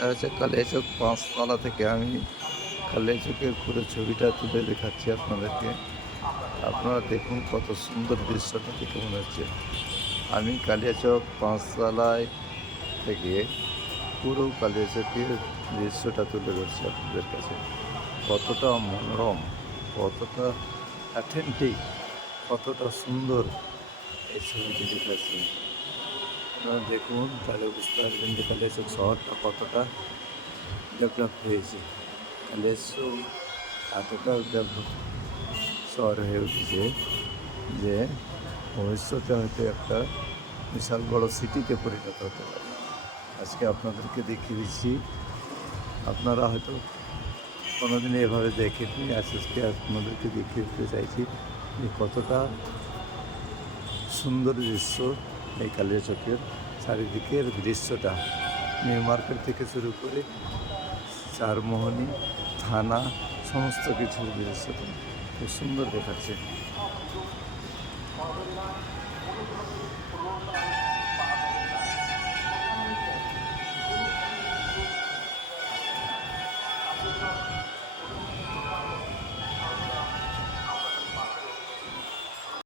এটা হচ্ছে কালিয়াচক ৫ তলা থেকে আমি কালিয়াচকের পুরো ছবিটা তুলে দেখাচ্ছি আপনাদেরকে। আপনারা দেখুন কত সুন্দর দৃশ্যটা দেখে মনে হচ্ছে। আমি কালিয়াচক ৫ তলায় থেকে পুরো কালিয়াচকের দৃশ্যটা তুলে ধরছি আপনাদের কাছে। কতটা মনোরম, কতটা অথেন্টিক, কতটা সুন্দর এই ছবিটি দেখাচ্ছে। আপনারা দেখুন তাহলে বুঝতে পারবেন যে কালিয়াচক শহরটা কতটা ডেভেলপ হয়েছে। কালিয়াচক এতটা ডেভেলপ শহর হয়ে উঠেছে যে ভবিষ্যতে হয়তো একটা বিশাল বড় সিটিতে পরিণত হতে পারে। আজকে আপনাদেরকে দেখিয়ে দিচ্ছি, আপনারা হয়তো কোনোদিন এভাবে দেখেননি। আজকে আপনাদেরকে দেখিয়ে দিতে চাইছি যে কতটা সুন্দর দৃশ্য এই কালিয়াচকের চারিদিকের দৃশ্যটা। নিউ মার্কেট থেকে শুরু করে চারমোহনী থানা সমস্ত কিছুর দৃশ্যটা খুব সুন্দর দেখাচ্ছে।